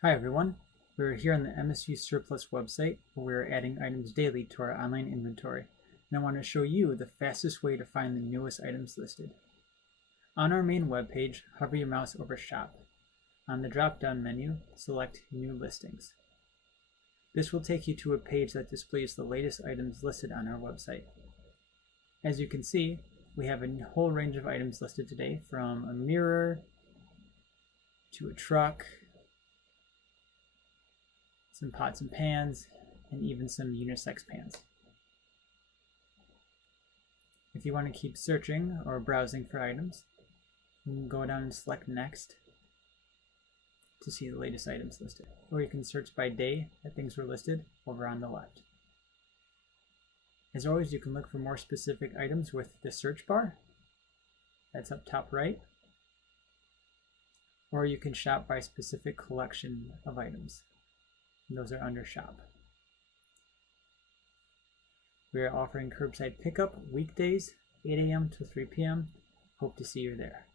Hi everyone, we're here on the MSU Surplus website where we're adding items daily to our online inventory, and I want to show you the fastest way to find the newest items listed. On our main web page, hover your mouse over Shop. On the drop-down menu, select New Listings. This will take you to a page that displays the latest items listed on our website. As you can see, we have a whole range of items listed today, from a mirror to a truck, some pots and pans, and even some unisex pans. If you want to keep searching or browsing for items, you can go down and select Next to see the latest items listed. Or you can search by day that things were listed over on the left. As always, you can look for more specific items with the search bar. That's up top right. Or you can shop by specific collection of items. Those are under Shop. We are offering curbside pickup weekdays, 8 a.m. to 3 p.m. Hope to see you there.